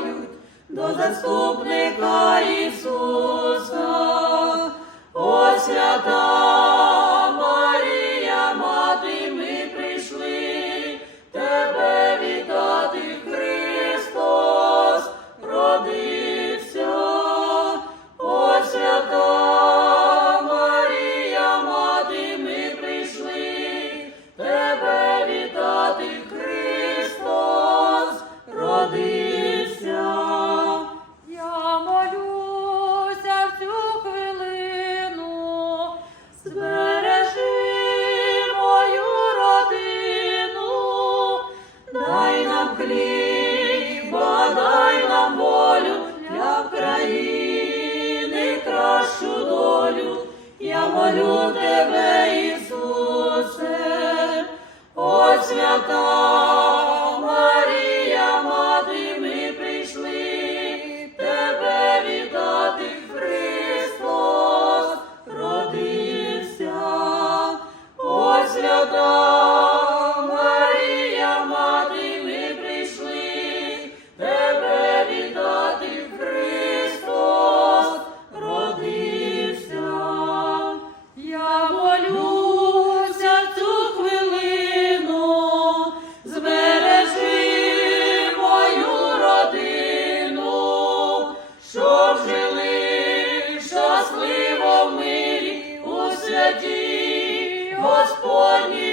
волають до заступника Ісуса, О свята. Молю тебе, Ісусе, о свята. Господні.